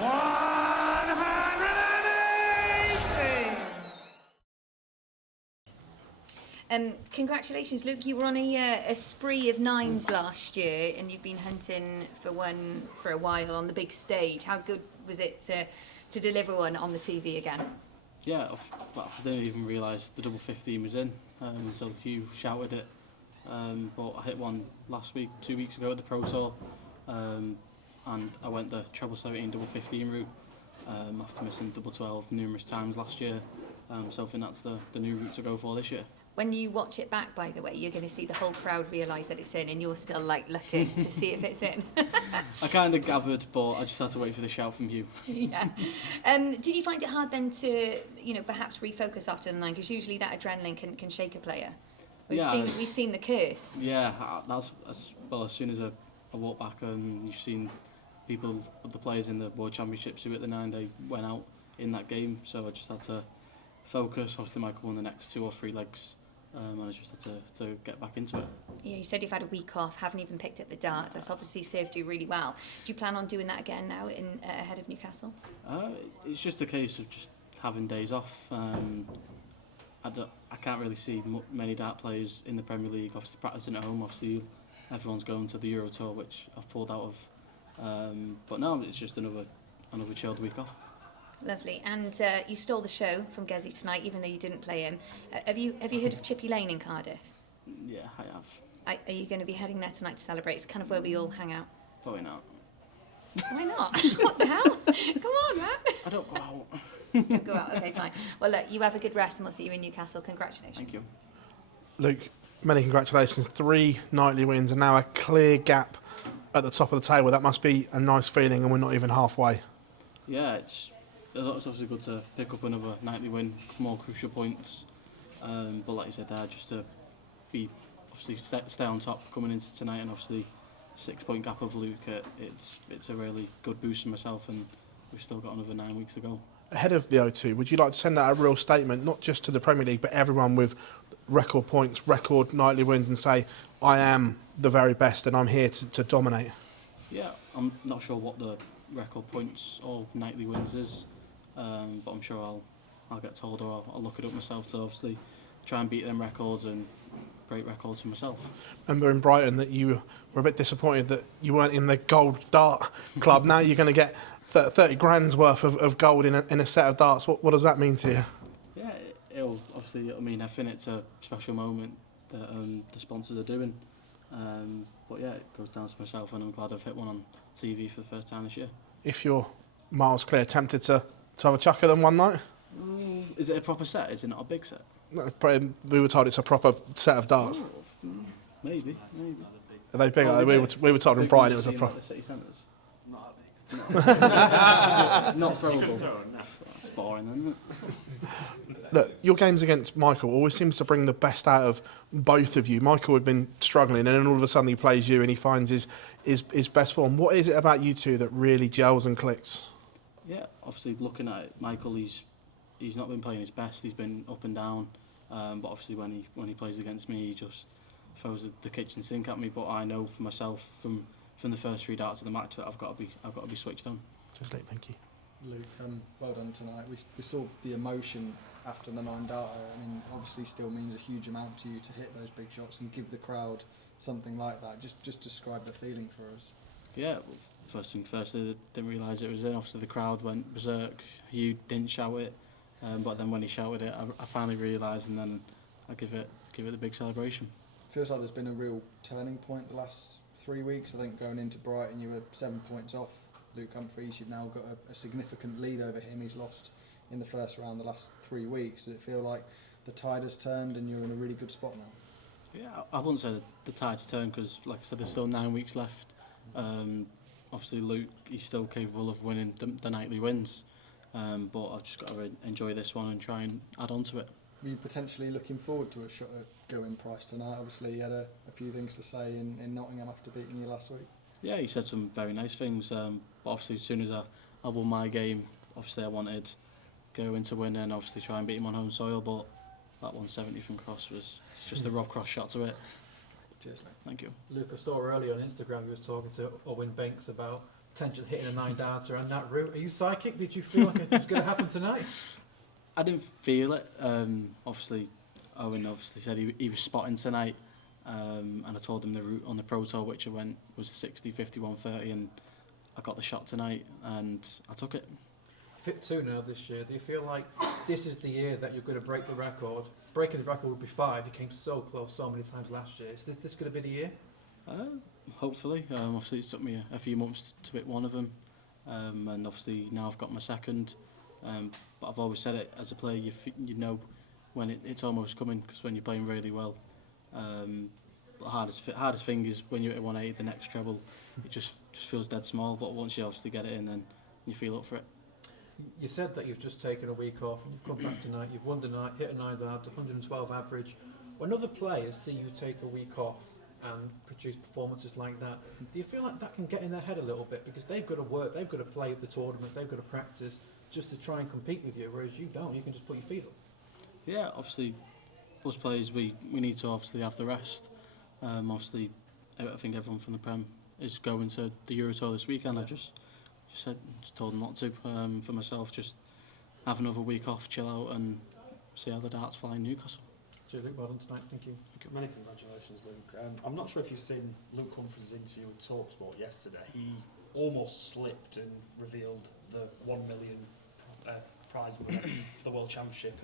180! Congratulations, Luke. You were on a spree of 9s last year, and you've been hunting for one for a while on the big stage. How good was it to deliver one on the TV again? Yeah, well, I didn't even realise the double 15 was in until Hugh shouted it. But I hit one last week, 2 weeks ago at the Pro Tour, and I went the treble 17 double 15 route after missing double 12 numerous times last year. So I think that's the new route to go for this year. When you watch it back, by the way, you're going to see the whole crowd realise that it's in, and you're still like looking to see if it's in. I kind of gathered, but I just had to wait for the shout from Hugh. Yeah. Did you find it hard then to, perhaps refocus after the 9? Because usually that adrenaline can shake a player. We've seen the curse. Yeah, that's as soon as I walked back, and you've seen people, the players in the World Championships who at the 9 they went out in that game. So I just had to focus. Obviously, Michael won the next 2 or 3 legs. And I just had to get back into it. Yeah, you said you've had a week off, haven't even picked up the darts. That's obviously served you really well. Do you plan on doing that again now ahead of Newcastle? It's just a case of just having days off. I can't really see many dart players in the Premier League, obviously practicing at home. Obviously, everyone's going to the Euro Tour, which I've pulled out of. But no, it's just another chilled week off. Lovely. And you stole the show from Gezi tonight, even though you didn't play him. Have you heard of Chippy Lane in Cardiff? Yeah, I have. Are you going to be heading there tonight to celebrate? It's kind of where we all hang out. Probably not. Why not? What the hell? Come on, man. I don't go out. Don't go out. Okay, fine. Well, look, you have a good rest, and we'll see you in Newcastle. Congratulations. Thank you. Luke, many congratulations. 3 nightly wins and now a clear gap at the top of the table. That must be a nice feeling, and we're not even halfway. Yeah, it's obviously good to pick up another nightly win, more crucial points. But like you said there, just to be obviously stay on top coming into tonight, and obviously 6-point gap of Luke. It's a really good boost for myself, and we've still got another 9 weeks to go. Ahead of the O2, would you like to send out a real statement, not just to the Premier League, but everyone with record points, record nightly wins, and say, I am the very best and I'm here to dominate? Yeah, I'm not sure what the record points or nightly wins is, but I'm sure I'll get told, or I'll look it up myself to obviously try and beat them records and break records for myself. Remember in Brighton that you were a bit disappointed that you weren't in the gold dart club. Now you're going to get 30 grand's worth of gold in a set of darts. What does that mean to you? Yeah, it'll mean I think it's a special moment that the sponsors are doing. But yeah, it goes down to myself, and I'm glad I've hit one on TV for the first time this year. If you're miles clear, tempted to have a chuck at them one night? Is it a proper set? Is it not a big set? No, we were told it's a proper set of darts. Oh, maybe. Are they big? Oh, we were told in Brighton it was a proper. Like the city centres? Not throwable. That's boring, isn't it? Look, your games against Michael always seems to bring the best out of both of you. Michael had been struggling, and then all of a sudden he plays you and he finds his best form. What is it about you two that really gels and clicks? Yeah, obviously looking at it, Michael, he's not been playing his best. He's been up and down, but obviously when he plays against me, he just throws the kitchen sink at me. But I know for myself from the first 3 darts of the match that I've got to be switched on. Just like, thank you. Luke, well done tonight. We saw the emotion after the 9 darter. I mean, obviously still means a huge amount to you to hit those big shots and give the crowd something like that. Just describe the feeling for us. Yeah, well, first things first, they didn't realise it was in. Obviously the crowd went berserk. Hugh didn't shout it, but then when he shouted it, I finally realised, and then I give it the big celebration. Feels like there's been a real turning point the last 3 weeks. I think going into Brighton you were 7 points off Luke Humphries. You've now got a significant lead over him. He's lost in the first round the last 3 weeks. Does it feel like the tide has turned and you're in a really good spot now? Yeah, I wouldn't say the tide's turned, because like I said, there's still 9 weeks left. Obviously Luke, he's still capable of winning the nightly wins, but I've just got to enjoy this one and try and add on to it. Were you potentially looking forward to a shot at going Price tonight? Obviously you had a few things to say in Nottingham after beating you last week. Yeah, he said some very nice things, but obviously as soon as I won my game, obviously I wanted Gerwin to win and obviously try and beat him on home soil, but that 170 from Cross it's just a Rob Cross shot to it. Cheers, mate. Thank you. Luke, I saw earlier on Instagram you was talking to Owen Banks about potential hitting a 9-darter and that route. Are you psychic? Did you feel like it was going to happen tonight? I didn't feel it. Obviously, Owen obviously said he was spotting tonight, and I told him the route on the Pro Tour, which I went was 60, 51, 30, and I got the shot tonight, and I took it. Fit 2 now this year. Do you feel like this is the year that you're going to break the record? Breaking the record would be 5. You came so close so many times last year. Is this going to be the year? Hopefully. Obviously, it took me a few months to hit one of them, and obviously now I've got my second. But I've always said it, as a player, you know when it's almost coming, because when you're playing really well, the hardest thing is when you hit 180, the next treble, it just feels dead small. But once you obviously get it in, then you feel up for it. You said that you've just taken a week off and you've come back tonight, you've won tonight, hit a 9-darter, 112 average. When other players see you take a week off and produce performances like that, do you feel like that can get in their head a little bit? Because they've got to work, they've got to play the tournament, they've got to practice just to try and compete with you, whereas you don't, you can just put your feet up. Yeah, obviously, us players, we need to obviously have the rest. Obviously, I think everyone from the Prem is going to the Euro Tour this weekend. I just told them not to. For myself, just have another week off, chill out, and see how the darts fly in Newcastle. Cheers, Luke. Well done tonight. Thank you. Many congratulations, Luke. I'm not sure if you've seen Luke Humphries' interview with TalkSport yesterday. He almost slipped and revealed the 1 million prize winner for the World Championship.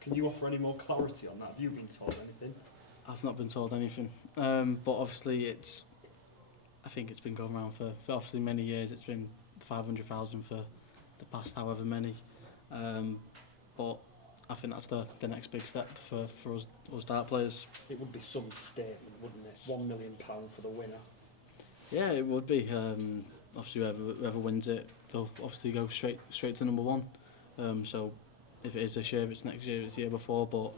Can you offer any more clarity on that? Have you been told anything? I've not been told anything, but obviously I think it's been going around for obviously many years. It's been 500,000 for the past however many, but I think that's the next big step for us dart players. It would be some statement, wouldn't it? £1 million for the winner. Yeah, it would be. Obviously, whoever wins it, they'll obviously go straight to number one. So if it is this year, if it's next year, if it's the year before, but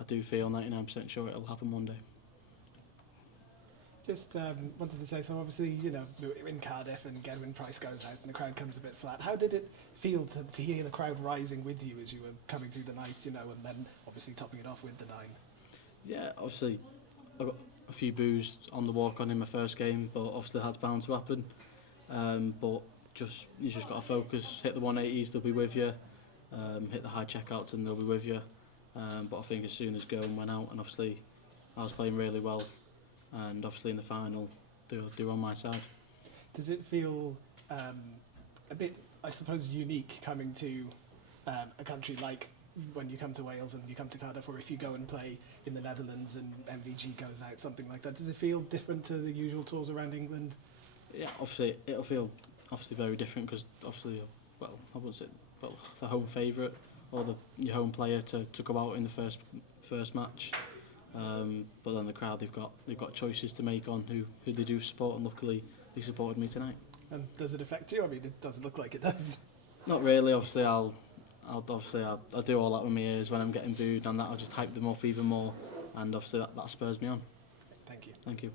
I do feel 99% sure it'll happen one day. Just wanted to say, so obviously, you know, in Cardiff and again when Price goes out and the crowd comes a bit flat, how did it feel to hear the crowd rising with you as you were coming through the night, you know, and then obviously topping it off with the 9? Yeah, obviously I got a few boos on the walk-on in my first game, but obviously that's bound to happen. But you just got to focus, hit the 180s, they'll be with you, hit the high checkouts and they'll be with you. But I think as soon as Gone went out, and obviously I was playing really well, and obviously in the final they were on my side. Does it feel a bit, I suppose, unique coming to a country like when you come to Wales and you come to Cardiff, or if you go and play in the Netherlands and MVG goes out, something like that? Does it feel different to the usual tours around England? Yeah, obviously it'll feel very different, because obviously, well, I wouldn't say, well, the home favourite or your home player to go out in the first match. But then the crowd, they've got choices to make on who they do support, and luckily they supported me tonight. And does it affect you? I mean, it doesn't look like it does. Not really. Obviously, I'll do all that with my ears when I'm getting booed, and that'll just hype them up even more, and obviously that spurs me on. Thank you. Thank you.